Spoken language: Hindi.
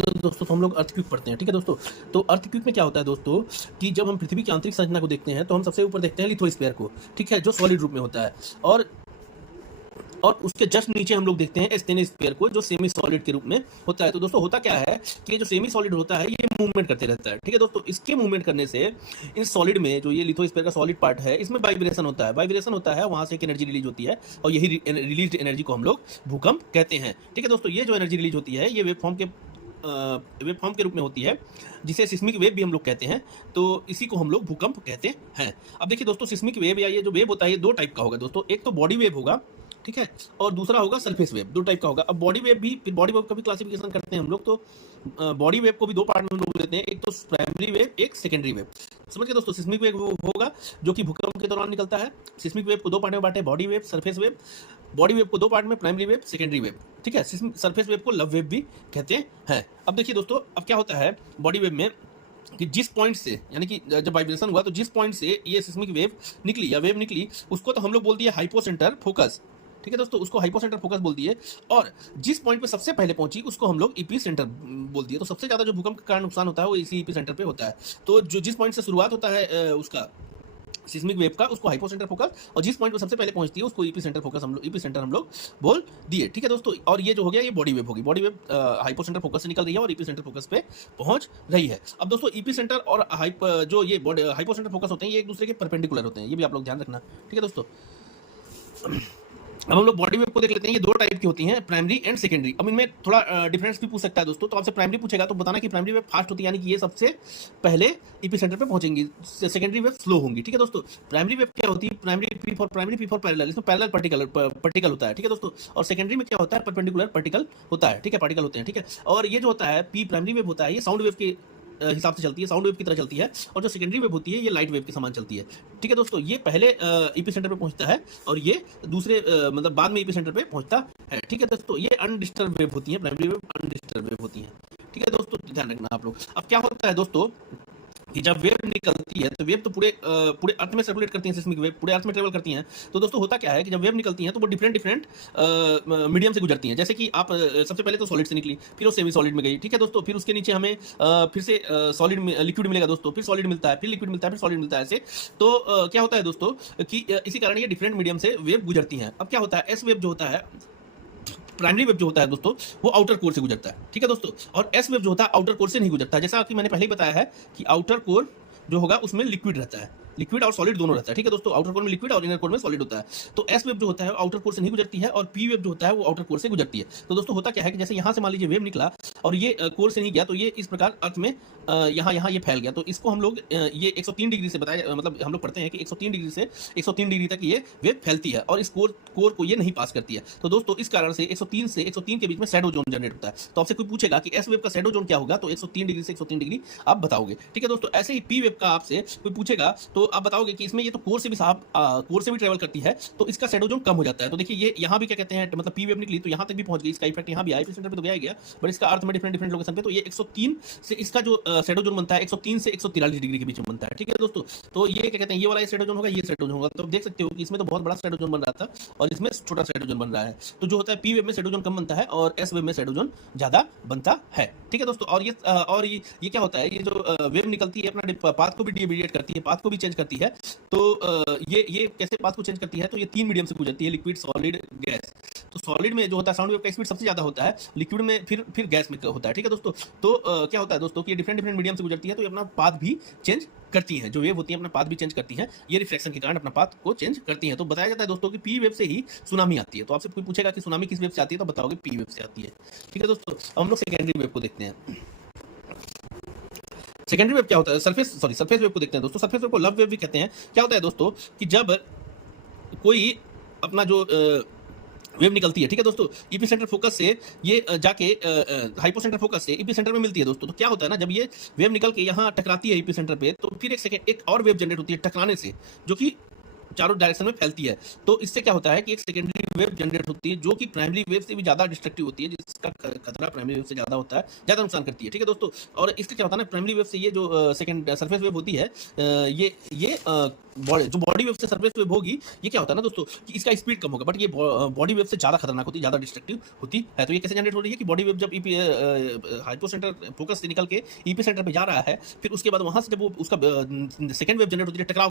चलो दोस्तों, तो हम लोग अर्थक्वेक पढ़ते हैं, ठीक है दोस्तों। तो अर्थक्वेक में क्या होता है दोस्तों कि जब हम पृथ्वी की आंतरिक संरचना को देखते हैं तो हम सबसे ऊपर देखते हैं लिथोस्फीयर को, ठीक है, जो सॉलिड रूप में होता है। और उसके जस्ट नीचे हम लोग देखते हैं स्टेनोस्फीयर को, जो सेमी सॉलिड के रूप में होता है। तो दोस्तों होता क्या है कि ये जो सेमी सॉलिड होता है ये मूवमेंट करते रहता है, ठीक है दोस्तों। इसके मूवमेंट करने से इन सॉलिड में जो ये लिथोस्फीयर का सॉलिड पार्ट है इसमें वाइब्रेशन होता है, वहां से एक एनर्जी रिलीज होती है और यही रिलीज एनर्जी को हम लोग भूकंप कहते हैं, ठीक है दोस्तों। ये जो एनर्जी रिलीज होती है ये वेव फॉर्म के रूप में होती है, जिसे सिस्मिक वेव भी हम लोग कहते हैं। तो इसी को हम लोग भूकंप कहते हैं। अब देखिए दोस्तों, सिस्मिक वेव या ये जो वेव होता है ये दो टाइप का होगा दोस्तों। एक तो बॉडी वेव होगा, ठीक है, और दूसरा होगा सरफेस वेव। दो टाइप का होगा। अब बॉडी वेव का भी क्लासिफिकेशन करते हैं हम लोग। तो बॉडी वेव को भी दो पार्ट में हम लोग लेते हैं, एक तो प्राइमरी वेव, एक सेकेंडरी वेव। समझ गए दोस्तों। सिस्मिक वेव होगा जो कि भूकंप के दौरान निकलता है। सिस्मिक वेव को दो पार्ट में बांटे, body wave, surface wave. Body wave को दो पार्ट में, प्राइमरी वेव, सेकेंडरी वेव, ठीक है। सरफेस वेव को लव वेव भी कहते हैं। अब देखिए दोस्तों, अब क्या होता है बॉडी वेव में कि जिस पॉइंट से, यानी कि जब वाइब्रेशन हुआ तो जिस पॉइंट से ये सिस्मिक वेव निकली या वेव निकली उसको तो हम लोग बोल दिए हाइपोसेंटर फोकस, ठीक है दोस्तों। उसको हाइपोसेंटर फोकस बोल दिए। और जिस पॉइंट पे सबसे पहले पहुंची उसको हम लोग ईपी सेंटर बोल दिए। तो सबसे ज़्यादा जो भूकंप के कारण नुकसान होता है वो इसी ईपी सेंटर पे होता है। तो जो जिस पॉइंट से शुरुआत होता है उसका सिस्मिक वेव का, उसको हाइपोसेंटर फोकस, और जिस पॉइंट पे सबसे पहले पहुंचती है उसको ईपी सेंटर फोकस हम लोग बोल दिए, ठीक है दोस्तों। और ये जो हो गया ये बॉडी वेव होगी। बॉडी वेव हाइपोसेंटर फोकस से निकल रही है और ईपी सेंटर फोकस पे पहुंच रही है। अब दोस्तों ईपी सेंटर और जो ये हाइपोसेंटर फोकस होते हैं ये एक दूसरे के परपेंडिकुलर होते हैं, ये भी आप लोग ध्यान रखना, ठीक है दोस्तों। अब हम लोग बॉडी वेव को देख लेते हैं। ये दो टाइप की होती हैं, प्राइमरी एंड सेकेंडरी। अब इनमें थोड़ा डिफरेंस भी पूछ सकता है दोस्तों। तो आपसे प्राइमरी पूछेगा तो बताना कि प्राइमरी वेव फास्ट होती है, यानी कि ये सबसे पहले एपिसेंटर पे पहुंचेंगी। सेकेंडरी वेव स्लो होंगी, ठीक है दोस्तों। प्राइमरी वेव क्या होती है? प्राइमरी पी फॉर पैरेलल, इसमें पैरेलल पार्टिकल होता है, ठीक है दोस्तों। और सेकेंडरी में क्या होता है? परपेंडिकुलर पार्टिकल होता है, ठीक है, पार्टिकल होते हैं, ठीक है। और ये जो होता है पी प्राइमरी वेव होता है ये साउंड वेव के हिसाब से चलती है, साउंड वेव की तरह चलती है। और जो सेकेंडरी वेव होती है ये लाइट वेव के समान चलती है, ठीक है दोस्तों। ये पहले ईपी सेंटर पे पहुंचता है और ये दूसरे मतलब बाद में ईपी सेंटर पे पहुंचता है, ठीक है दोस्तों। ये अनडिस्टर्ब वेव होती है, प्राइमरी वेव अनडिस्टर्ब वेव होती है, ठीक है दोस्तों, ध्यान रखना आप लोग। अब क्या होता है दोस्तों कि जब वेव निकलती है तो वेव तो पूरे अर्थ में सर्कुलेट करती हैं, सिस्मिक वेव पूरे अर्थ में ट्रेवल करती हैं। तो दोस्तों होता क्या है कि जब वेव निकलती हैं तो वो डिफरेंट मीडियम से गुजरती हैं। जैसे कि आप सबसे पहले तो सॉलिड से निकली, फिर वो सेमी सॉलिड में गई, ठीक है दोस्तों। फिर उसके नीचे हमें फिर से सॉलिड लिक्विड मिलेगा दोस्तों, फिर सॉलिड मिलता है, फिर लिक्विड मिलता है, फिर सॉलिड मिलता है, ऐसे। तो क्या होता है दोस्तों कि इसी कारण ये डिफरेंट मीडियम से वेव गुजरती हैं। अब क्या होता है, एस वेव जो होता है, प्राइमरी वेव जो होता है दोस्तों वो आउटर कोर से गुजरता है, ठीक है दोस्तों। और एस वेव जो होता है आउटर कोर से नहीं गुजरता। जैसा कि मैंने पहले ही बताया है कि आउटर कोर जो होगा उसमें लिक्विड रहता है, लिक्विड और सॉलिड दोनों रहता है, ठीक है दोस्तों। आउटर कोर में लिक्विड और इनर कोर में सॉलिड होता है। तो एस वेव जो होता है आउटर कोर से नहीं गुजरती है और पी वेव जो होता है वो आउटर कोर से गुजरती है। तो दोस्तों होता क्या है कि जैसे यहाँ से मान लीजिए वेव निकला और ये कोर से नहीं गया तो ये इस प्रकार अर्थ में यहाँ ये फैल गया। तो इसको हम लोग ये 103 डिग्री से बताया, मतलब हम लोग पढ़ते हैं कि 103 डिग्री से 103 डिग्री तक ये वेव फैलती है और इस कोर को ये नहीं पास करती है। तो दोस्तों इस कारण से 103 से 103 के बीच में शैडो जोन जनरेट होता है। तो आपसे कोई पूछेगा कि एस वेव का शैडो जोन क्या होगा तो 103 डिग्री से 103 डिग्री आप बताओगे, ठीक है दोस्तों। ऐसे ही पी वेव का आपसे कोई पूछेगा तो आप बताओगे कि इसमें ये तो कोर से भी ट्रेवल करती है तो इसका शैडो जोन कम हो जाता है। तो देखिए ये यहाँ भी क्या कहते हैं, मतलब पी वेव निकली तो यहाँ तक भी पहुंच गई, इसका इफेक्ट यहाँ भी आया, सेंटर पे तो गया ही गया, बट इसका अर्थ में डिफरेंट लोकेशन पे। तो ये 103 से इसका जो शैडो जोन बनता है 103 से 143 डिग्री के बीच में बनता है, ठीक है दोस्तों। तो ये क्या कहते हैं, ये वाला शैडो जोन होगा, ये शैडो जोन होगा। तो देख सकते हो कि इसमें तो बहुत बड़ा शैडो जोन बन रहा था और इसमें छोटा शैडो जोन बन रहा है। तो जो होता है पी वेव में शैडो जोन कम बनता है और एस वेव में शैडो जोन ज्यादा बनता है, ठीक है दोस्तों। और ये क्या होता है, ये जो वेव निकलती है अपना पाथ को भी डिविएट करती है, पाथ को भी चेंज करती है। तो ये कैसे पाथ को चेंज करती है, तो ये तीन मीडियम से गुजरती है, लिक्विड, सॉलिड, गैस। तो सॉलिड में जो होता है साउंड वेव का स्पीड सबसे ज्यादा होता है, लिक्विड में फिर गैस में होता है, ठीक है दोस्तों। तो क्या होता है दोस्तों कि ये डिफरेंट मीडियम से गुजरती है तो ये अपना पाथ भी चेंज करती हैं। जो वेव होती है अपना पाथ भी चेंज करती हैं, ये रिफ्लेक्शन के कारण अपना पाथ को चेंज करती हैं। तो बताया जाता है दोस्तों कि पी वेव से ही सुनामी आती है। तो आपसे कोई पूछेगा कि सुनामी किस वेव से आती है तो बताओगे पी वेव से आती है, ठीक है दोस्तों। अब हम लोग सेकेंडरी वेव को देखते हैं। सेकेंडरी वेव क्या होता है, सरफेस वेव को देखते हैं दोस्तों। सरफेस वेव को लव वेव भी कहते हैं। क्या होता है दोस्तों कि जब कोई अपना जो वेव निकलती है, ठीक है दोस्तों, ईपी सेंटर फोकस से ये जाके हाइपोसेंटर फोकस से ईपी सेंटर में मिलती है दोस्तों। तो क्या होता है ना, जब ये वेव निकल के यहाँ टकराती है ईपी सेंटर पे तो फिर एक और वेव जनरेट होती है टकराने से, जो कि चारों डायरेक्शन में फैलती है। तो इससे क्या होता है कि एक सेकेंडरी वेव जनरेट होती है जो कि प्राइमरी वेव से भी ज़्यादा डिस्ट्रक्टिव होती है, जिसका खतरा प्राइमरी वेव से ज़्यादा होता है, ज़्यादा नुकसान करती है। ठीक है दोस्तों, और इससे क्या होता है ना, प्राइमरी वेव से ये जो सेकंड सरफेस वेव होती है, ये जो बॉडी वेव से सरफेस वेव होगी, ये क्या होता है ना दोस्तों कि इसका स्पीड कम होगा, बट ये बॉडी वेव से ज़्यादा खतरनाक होती है, ज़्यादा डिस्ट्रक्टिव होती है। तो ये कैसे जनरेट हो रही है कि बॉडी वेव जब ईपी हाइपो सेंटर फोकस से निकल के ईपी सेंटर पे जा रहा है, फिर उसके बाद वहाँ से जब वो उसका सेकंड वेव जनरेट होती है, टकराव